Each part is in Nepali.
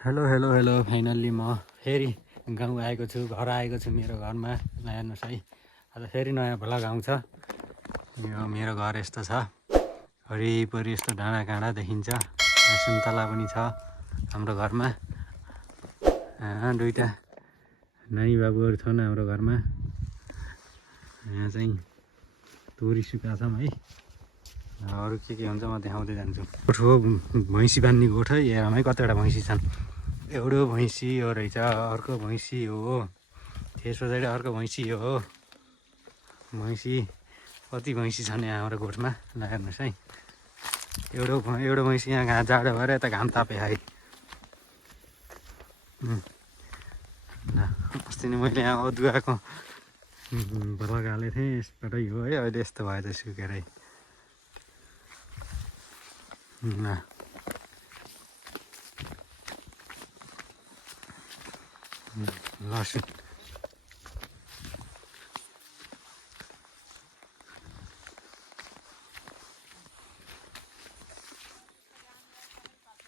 हेलो हेलो हेलो फाइनल्ली म फेरि गाउँ आएको छु, घर आएको छु मेरो घरमा। हेर्नुहोस् है, आज फेरि नयाँ भ्लग आउँछ। यो मेरो घर यस्तो छ, वरिपरि यस्तो डाँडा काँडा देखिन्छ। सुन्तला पनि छ हाम्रो घरमा। दुईवटा नानी बाबुहरू छन् हाम्रो घरमा। यहाँ चाहिँ तोरी सुका छौँ है। अरू के हुन्छ म देखाउँदै जान्छु। गोठो भैँसी बान्ने गोठो हेरमै कतिवटा भैँसी छन्। एउटा भैँसी हो रहेछ, अर्को भैँसी हो, त्यस पछाडि अर्को भैँसी हो। भैँसी कति भैँसी छन् यहाँ हाम्रो गोठमा, ल हेर्नुहोस् है। एउटा भैँसी यहाँ घाँस जाडो भएर यता घाम तापे है। अस्ति नै मैले यहाँ अदुवाको भ्लग हालेको थिएँ, यसबाटै हो है। अहिले यस्तो भयो त सुकेरै। लसुन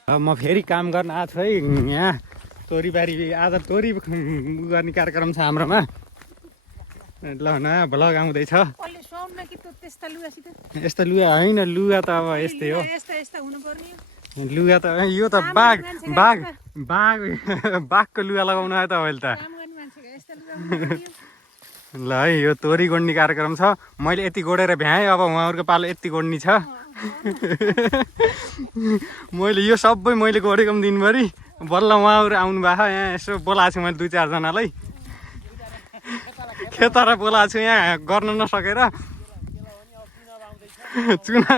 अब म फेरि काम गर्न आएको छु है। यहाँ तोरीबारी आज तोरी गर्ने कार्यक्रम छ हाम्रोमा। ल नयाँ भ्लग आउँदैछ। यस्तो लुगा होइन, लुगा त अब यस्तै हो। लुगा त यो त बाघको लुगा लगाउनु आयो तपाईँले त। ल है, यो तोरी गोड्ने कार्यक्रम छ। मैले यति गोडेर भ्याएँ, अब उहाँहरूको पालो यति गोड्ने छ। मैले यो सबै मैले गोडेको पनि दिनभरि। बल्ल उहाँहरू आउनु भएको यहाँ, यसो बोलाएको छु मैले 2-4 जनालाई। खेतारा बोलाएको छु यहाँ गर्न नसकेर। चुना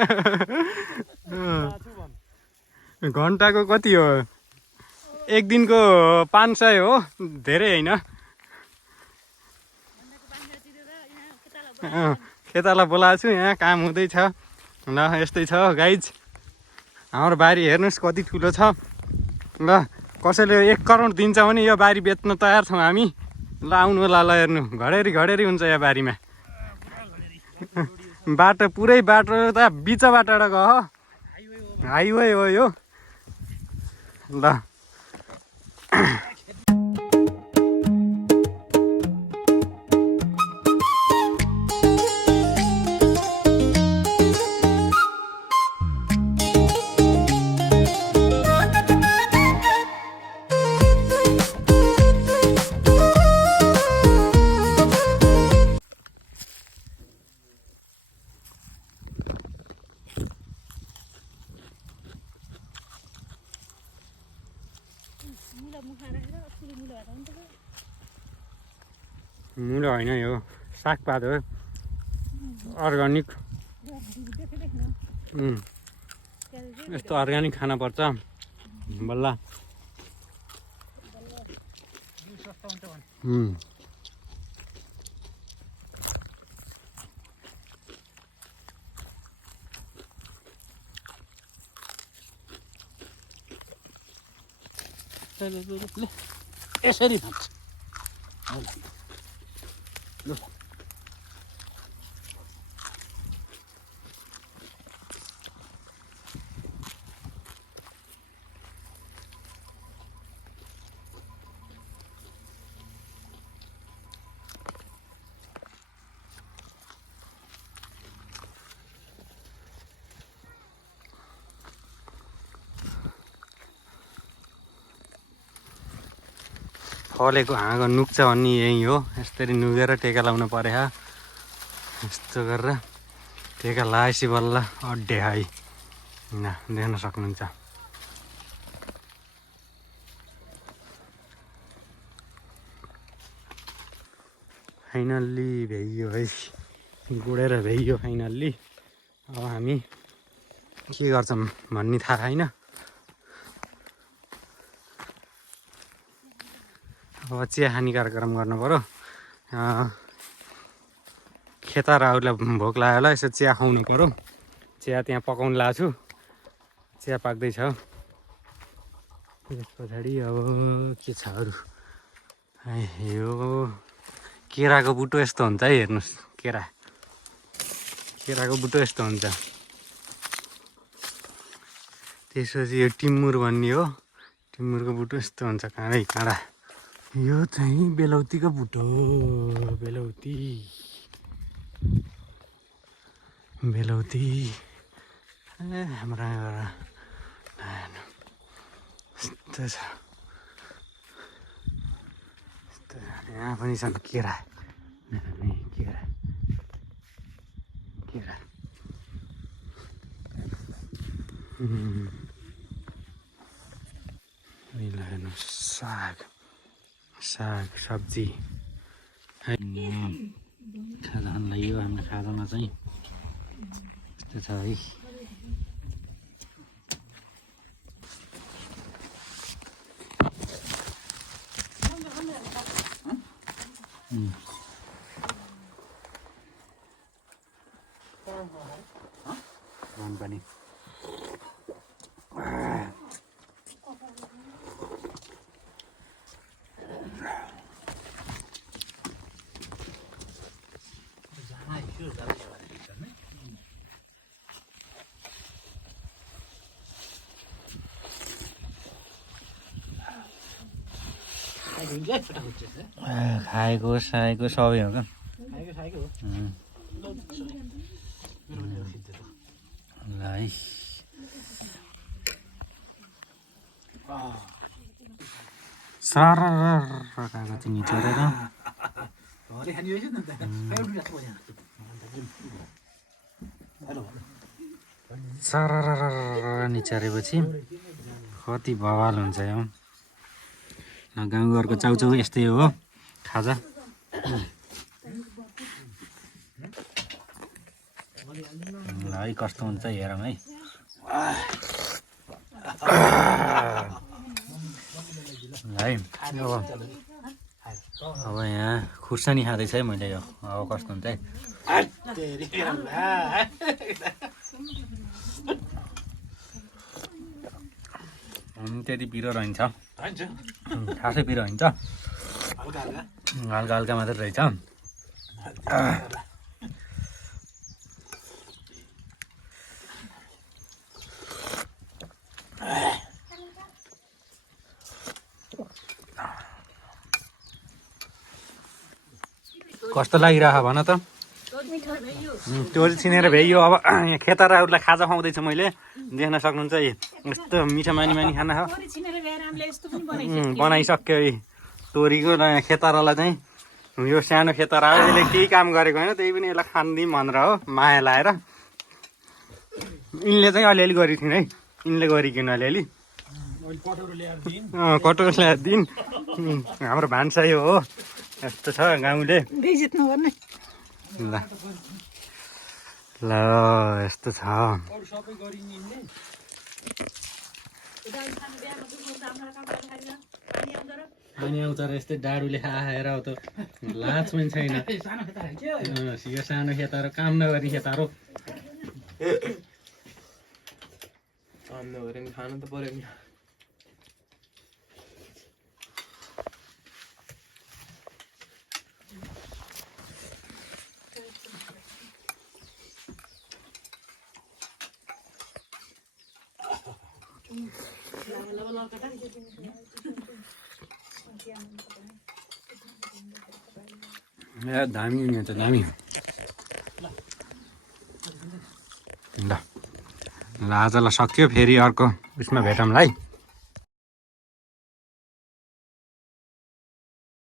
घन्टाको कति हो? एक दिनको 500 हो, धेरै होइन। खेताला बोलाएको छु, यहाँ काम हुँदैछ। ल यस्तै छ गाइज, हाम्रो बारी हेर्नुहोस् कति ठुलो छ। ल कसैले 1 करोड दिन्छ भने यो बारी बेच्न तयार छौँ हामी। ल आउनु होला, ल हेर्नु, घडेरी हुन्छ यहाँ बारीमा। बाटो पुरै बाटो त बिचबाटबाट गयो, हाइवे हो यो। ल मुलो होइन, यो सागपात हो, अर्ग्यानिक। यस्तो अर्ग्यानिक खाना पर्छ बल्ल। यसरी खान्छ। फलेको हाँगो नुक्छ भन्ने यही हो। यसरी नुगेर टेका लाउनु पऱ्यो। यस्तो गरेर टेका लगाएपछि बल्ल अड्डे है। देख्न सक्नुहुन्छ। फाइनल्ली भ्याइयो है, गोडेर भ्याइयो फाइनल्ली। अब हामी के गर्छौँ भन्ने थाहा छैन। अब चिया खाने कार्यक्रम गर्नु पऱ्यो। खेताराहरूलाई भोक लाग्यो होला, यसो चिया खुवाउनु पऱ्यो। चिया त्यहाँ पकाउनु लाएको छु, चिया पाक्दैछ। त्यस पछाडि अब के छ अरू? यो केराको बुटो यस्तो हुन्छ है, हेर्नुहोस्। केराको बुटो यस्तो हुन्छ। त्यसपछि यो टिमुर भन्ने हो, टिमुरको बुटो यस्तो हुन्छ काँडै काँडा। यो चाहिँ बेलौतीको बुटो बेलौती बेलौती हाम्रो यस्तो छ। यहाँ पनि छन् केरा केरा केरा हेर्नु साग साग सब्जी खाजा खान लाग्यो। हाम्रो खाजामा चाहिँ यस्तो छ है। पनि खाएको साएको सबै हो क्या। ल है सारा गएको चाहिँ निचोरेर सारा निचारेपछि कति बवाल हुन्छ यो। गाउँघरको चाउचाउ यस्तै हो खाजा। ल है कस्तो हुन्छ हेरौँ है। है अब यहाँ खुर्सानी खाँदैछ है मैले। यो अब कस्तो हुन्छ है। त्यति पिरो रहन्छ खासै पिरो हुन्छ हल्का हल्का मात्रै रहेछ। कस्तो लागिरह भन त। त्यो चिनेर भ्याइयो। अब यहाँ खेताराहरूलाई खाजा खुवाउँदैछ मैले देख्न सक्नुहुन्छ। यस्तो मिठो मानी मानी खाना हो बनाइसक्यो। तोरीको खेतारालाई चाहिँ यो सानो खेतारा हो। यसले केही काम गरेको होइन त्यही पनि यसलाई खानिदिउँ भनेर हो माया लाएर। यिनले चाहिँ अलिअलि गरेको थिइन् है। यिनले गरिकन अलिअलि कटोरो ल्याएर दिन। हाम्रो भान्सा यो हो यस्तो छ गाउँले। ल ल यस्तो छ। पानी आउँछ र यस्तै डाडुले खाएर त लाज पनि छैन। यो सानो खेतारो काम नगर्ने खेतारो काम नगरे नि खानु त पर्यो नि। दामी नि त दामी। ल आजलाई सक्यो फेरि अर्को उसमा भेटौँला है।